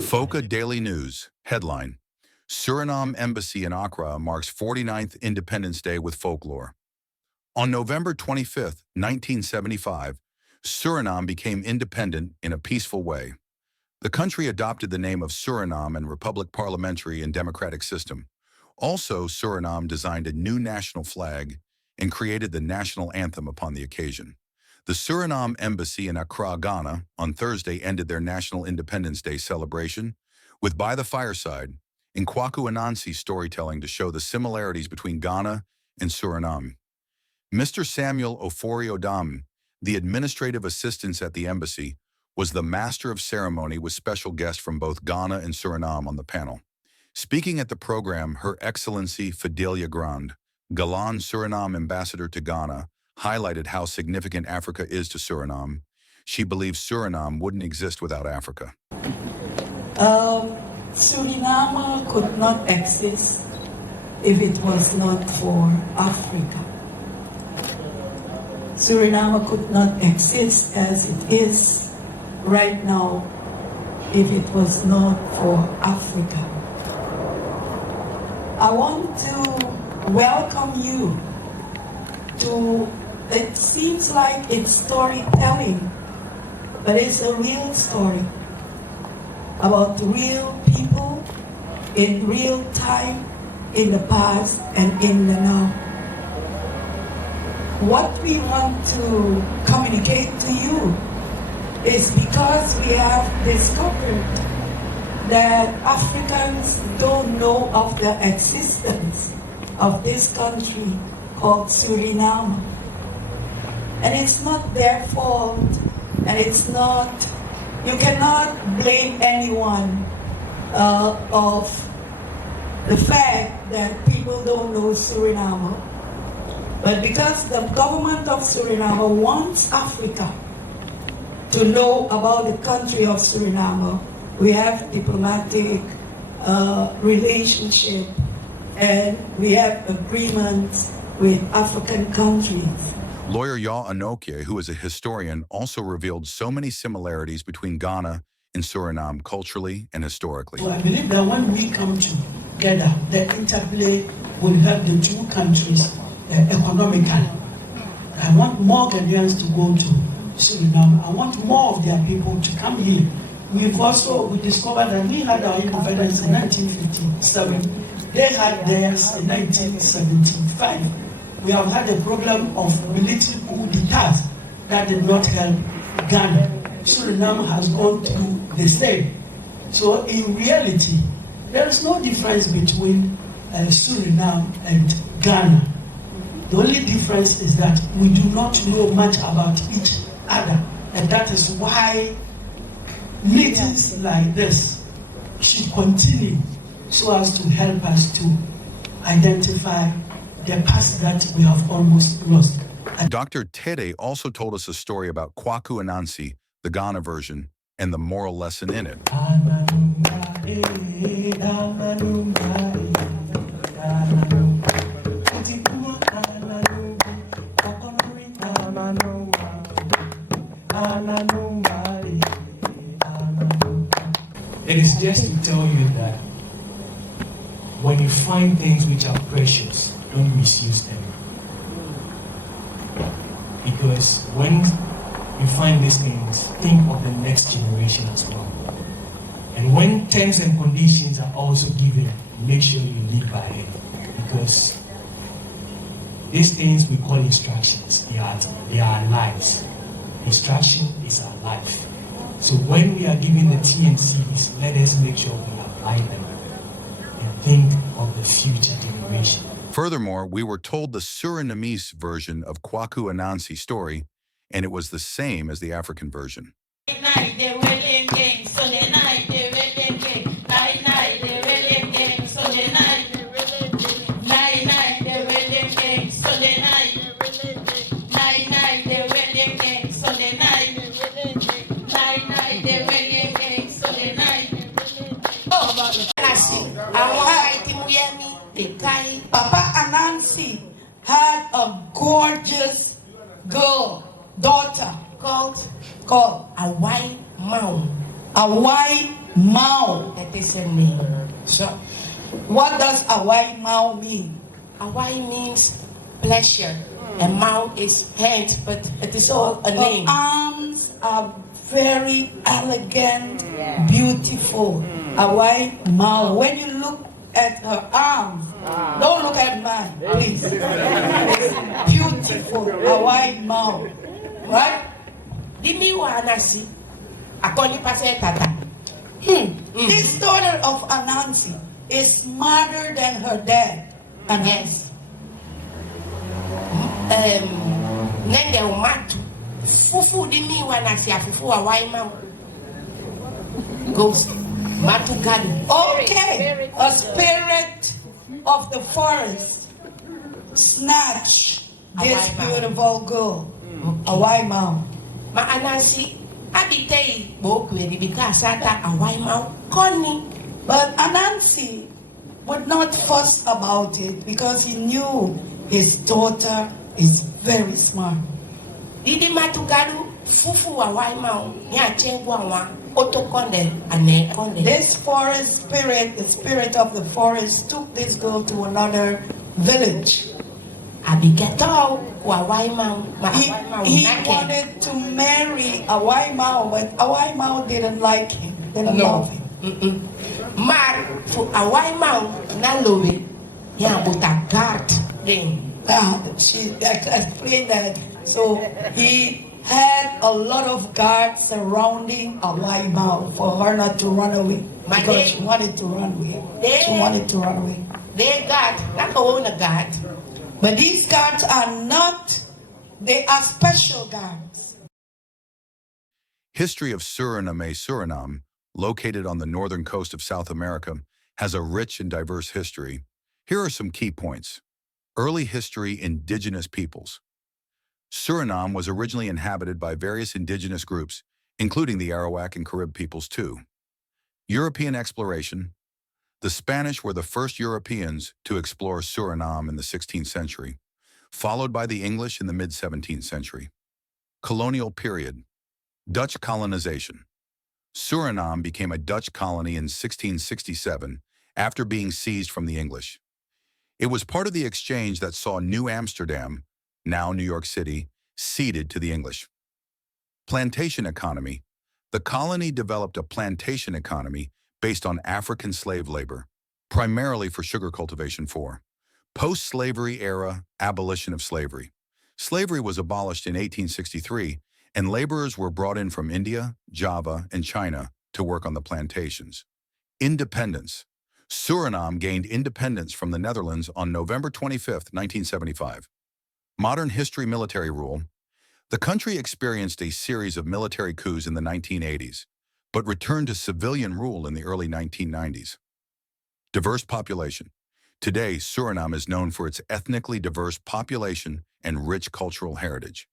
FOKA Daily News. Headline: Suriname Embassy in Accra marks 49th Independence Day with Folklore. On November 25, 1975, Suriname became independent in a peaceful way. The country adopted the name of Suriname and Republic Parliamentary and Democratic System. Also, Suriname designed a new national flag and created the national anthem upon the occasion. The Suriname Embassy in Accra, Ghana, on Thursday ended their National Independence Day celebration with By the Fireside in Kwaku Ananse storytelling to show the similarities between Ghana and Suriname. Mr. Samuel Ofori Odame, the administrative assistant at the embassy, was the master of ceremony with special guests from both Ghana and Suriname on the panel. Speaking at the program, Her Excellency Fidelia Graand-Galon Suriname Ambassador to Ghana highlighted how significant Africa is to Suriname. She believes Suriname wouldn't exist without Africa. Suriname could not exist if it was not for Africa. Suriname could not exist as it is right now if it was not for Africa. I want to welcome you to, it seems like it's storytelling, but it's a real story about real people in real time, in the past and in the now. What we want to communicate to you is because we have discovered that Africans don't know of the existence of this country called Suriname. And it's not their fault, and it's not, you cannot blame anyone of the fact that people don't know Suriname. But because the government of Suriname wants Africa to know about the country of Suriname, we have diplomatic relationship and we have agreements with African countries. Lawyer Ya Anoke, who is a historian, also revealed so many similarities between Ghana and Suriname culturally and historically. So I believe that when we come together, the interplay will help the two countries economically. I want more Ghanaians to go to Suriname. I want more of their people to come here. We discovered that we had our independence in 1957. They had theirs in 1975. We have had a problem of military coup d'etat that did not help Ghana. Suriname has gone through the same. So in reality, there is no difference between Suriname and Ghana. The only difference is that we do not know much about each other. And that is why meetings like this should continue so as to help us to identify the past that we have almost lost. Dr. Tede also told us a story about Kwaku Ananse, the Ghana version, and the moral lesson in it. It is just to tell you that when you find things which are precious, don't misuse them. Because when you find these things, think of the next generation as well. And when terms and conditions are also given, make sure you live by it. Because these things we call instructions, they are our lives. Instruction is our life. So when we are giving the T&Cs, let us make sure we apply them and think of the future generation. Furthermore, we were told the Surinamese version of Kwaku Ananse's story, and it was the same as the African version. called? Awai Mau. Awai Mau. That is a name. So, what does Awai Mau mean? Awai means pleasure. And Mau is hand, but it is all a Her name. arms are very elegant, beautiful. Awai Mau. When you look at her arms, don't look at mine, please. It's beautiful. Awai Mau. Right? Dimi wa anasi. Akoni pase tata. This daughter of Ananse is smarter than her dad. Yes. Nende umatu. Fufu dimi wa nasi afufu wa waima. Ghost. Matu gadu. Okay, a spirit of the forest snatch this Awai Mau. beautiful girl. Awai Mau. Ma anasi. Abitei boku edi bikasata awaima koni. But Ananse would not fuss about it because he knew his daughter is very smart. Didi matugaru fufu wa waima ya chengwa wa otokonde ane konde. This forest spirit, the spirit of the forest, took this girl to another village. Abigato wa waima ma He waima wanted to marry Awai Mau, but Awai Mau didn't like him, didn't love him. Mar fu awaima na lobe ya buta guard them. She explained that. So he had a lot of guards surrounding Awai Mau for her not to run away. Because she wanted to run away. She wanted to run away. They guard, not own a guard. But these guards are not, they are special guards. History of Suriname, located on the northern coast of South America, has a rich and diverse history. Here are some key points. Early history: indigenous peoples. Suriname was originally inhabited by various indigenous groups, including the Arawak and Carib peoples too. European exploration. The Spanish were the first Europeans to explore Suriname in the 16th century, followed by the English in the mid-17th century. Colonial period. Dutch colonization. Suriname became a Dutch colony in 1667 after being seized from the English. It was part of the exchange that saw New Amsterdam, now New York City, ceded to the English. Plantation economy. The colony developed a plantation economy based on African slave labor, primarily for sugar cultivation. Post-slavery era abolition of slavery. Slavery was abolished in 1863, and laborers were brought in from India, Java, and China to work on the plantations. Independence. Suriname gained independence from the Netherlands on November 25, 1975. Modern history: military rule. The country experienced a series of military coups in the 1980s, but returned to civilian rule in the early 1990s. Diverse population. Today, Suriname is known for its ethnically diverse population and rich cultural heritage.